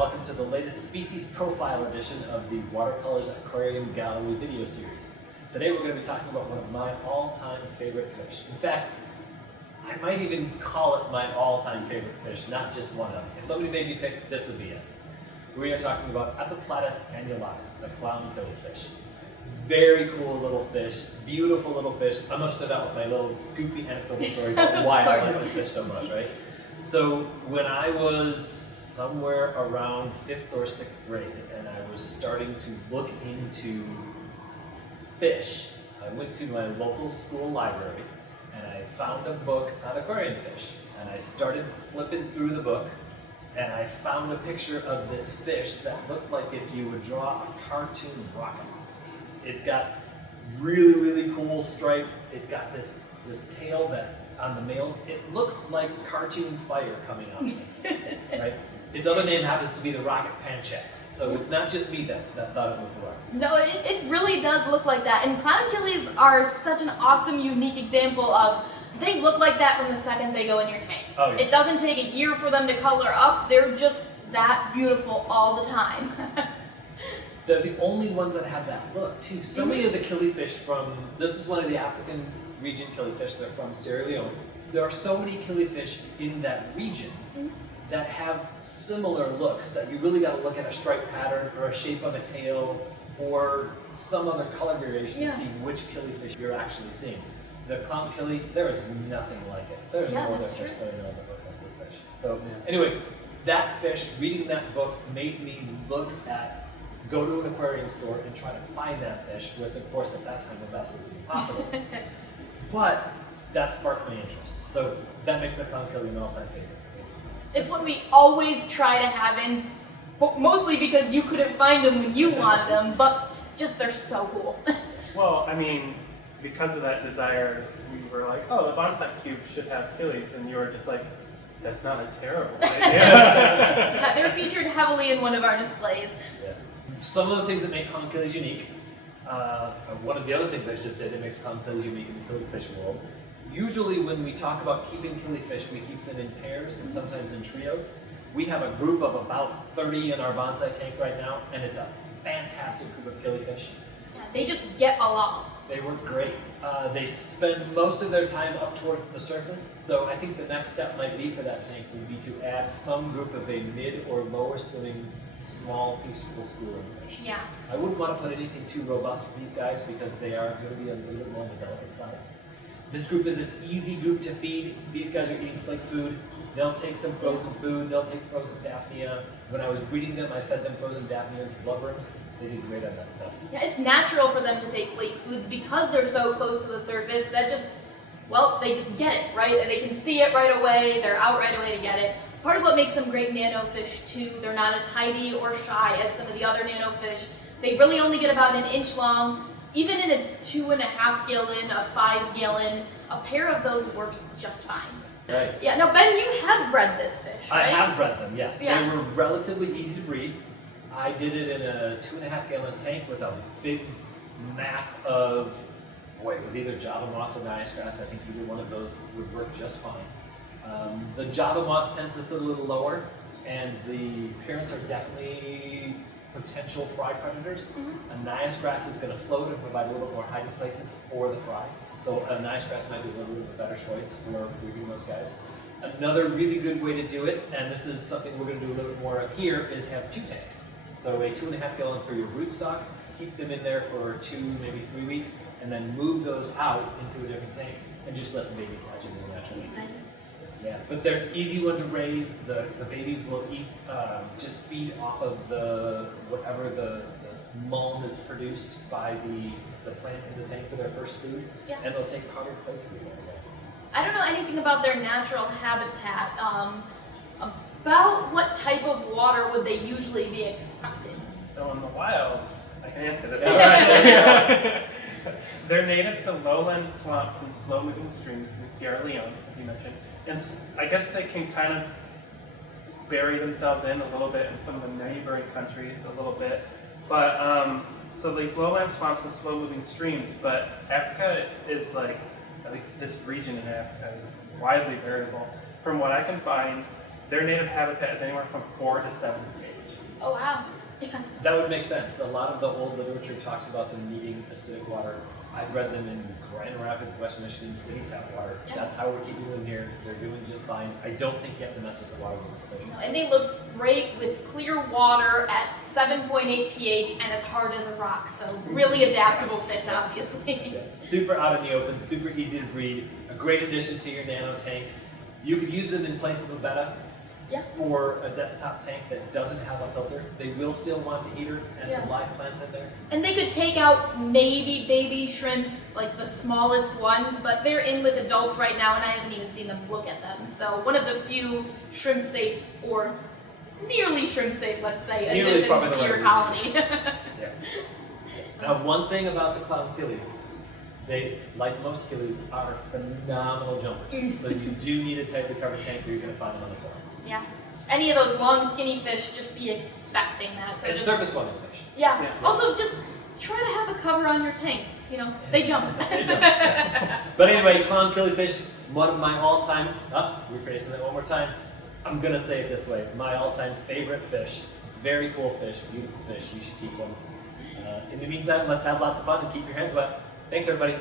welcome to the latest species profile edition of the Water Colors Aquarium Gallery video series. Today we're going to be talking about one of my all-time favorite fish. In fact, I might even call it my all-time favorite fish, not just one of them. If somebody made me pick, this would be it. We are talking about Epiplatus annulatus, the clown killifish. Very cool little fish, beautiful little fish. I'm going to start out with my little goofy anecdotal story about why I like this fish so much, right? So when I was somewhere around 5th or 6th grade and I was starting to look into fish, I went to my local school library and I found a book on aquarium fish. And I started flipping through the book and I found a picture of this fish that looked like if you would draw a cartoon rocket. It's got really, really cool stripes. It's got this tail that on the males, it looks like cartoon fire coming out of it, right? Its other name happens to be the rocket panchax, so it's not just me that thought it was the rocket. No, it really does look like that, and clown killies are such an awesome, unique example of, they look like that from the second they go in your tank. Oh, yeah. It doesn't take a year for them to color up, they're just that beautiful all the time. They're the only ones that have that look, too. So many of the killifish from, this is one of the African region killifish, they're from Sierra Leone. There are so many killifish in that region that have similar looks that you really got to look at a stripe pattern or a shape of a tail or some other color variation to see which killifish you're actually seeing. The clown killie, there is nothing like it. There's no other fish that I know that looks like this fish. So anyway, that fish, reading that book made me go to an aquarium store and try to find that fish, which of course at that time was absolutely impossible. But that sparked my interest. So that makes the clown killie an all-time favorite. It's what we always try to have in, mostly because you couldn't find them when you wanted them, but just they're so cool. Well, I mean, because of that desire, we were like, oh, the bonsai cube should have killies, and you were just like, that's not a terrible idea. Yeah, they're featured heavily in one of our displays. Yeah. Some of the things that make clown killies unique, one of the other things I should say that makes clown killies unique in the killifish world, usually when we talk about keeping killifish, we keep them in pairs and sometimes in trios. We have a group of about 30 in our bonsai tank right now, and it's a fantastic group of killifish. Yeah, they just get along. They work great. They spend most of their time up towards the surface, so I think the next step might be for that tank would be to add some group of a mid or lower swimming, small, peaceful schooling fish. Yeah. I wouldn't want to put anything too robust for these guys because they are going to be a little bit more on the delicate side. This group is an easy group to feed. These guys are eating flake food. They'll take some frozen food. They'll take frozen daphnia. When I was breeding them, I fed them frozen daphnia and some bloodworms. They did great on that stuff. Yeah, it's natural for them to take flake foods because they're so close to the surface that they just get it, right? They can see it right away. They're out right away to get it. Part of what makes them great nano fish too, they're not as hidey or shy as some of the other nano fish. They really only get about 1 inch long. Even in a 2.5 gallon, a 5 gallon, a pair of those works just fine. Right. Yeah, now Ben, you have bred this fish, right? I have bred them, yes. Yeah. They were relatively easy to breed. I did it in a 2.5 gallon tank with a big mass of, it was either Java moss or nias grass. I think either one of those would work just fine. The Java moss tends to sit a little lower, and the parents are definitely potential fry predators. A nias grass is going to float and provide a little bit more hiding places for the fry. So a nias grass might be a little bit better choice for breeding those guys. Another really good way to do it, and this is something we're going to do a little bit more of here, is have 2 tanks. So a 2.5 gallon for your rootstock, keep them in there for 2, maybe 3 weeks, and then move those out into a different tank and just let the babies hatch in there naturally. Nice. Yeah, but they're easy one to raise. The babies will eat, just feed off of whatever the mulm is produced by the plants in the tank for their first food, and they'll take powdered flake food every day. I don't know anything about their natural habitat. About what type of water would they usually be expecting? So in the wild, I can answer this. Yeah. They're native to lowland swamps and slow-moving streams in Sierra Leone, as you mentioned. And I guess they can kind of bury themselves in a little bit in some of the neighboring countries a little bit. But so these lowland swamps and slow-moving streams, but Africa is like, at least this region in Africa is widely variable. From what I can find, their native habitat is anywhere from 4 to 7 pH. Oh wow. Yeah. That would make sense. A lot of the old literature talks about them needing acidic water. I've read them in Grand Rapids, West Michigan city tap water. Yeah. That's how we're keeping them here. They're doing just fine. I don't think you have to mess with the water with this fish. And they look great with clear water at 7.8 pH and as hard as a rock. So really adaptable fish, obviously. Yeah. Super out in the open, super easy to breed. A great addition to your nano tank. You could use them in place of a betta. Yeah. Or a desktop tank that doesn't have a filter. They will still want a heater and some live plants in there. And they could take out maybe baby shrimp, like the smallest ones, but they're in with adults right now and I haven't even seen them look at them. So one of the few shrimp safe, or nearly shrimp safe, let's say, Nearly is probably additions the to your right colony. Yeah. Now, one thing about the clown killies, they, like most killies, are phenomenal jumpers. So you do need a tightly covered tank or you're going to find them on the floor. Yeah. Any of those long, skinny fish, just be expecting that. So And just, surface swimming fish. yeah. Yeah. Also, just try to have a cover on your tank. You know, they jump. They jump. But anyway, clown killifish, one of my all-time, rephrasing that one more time. I'm going to say it this way. My all-time favorite fish. Very cool fish, beautiful fish. You should keep one. In the meantime, let's have lots of fun and keep your hands wet. Thanks, everybody.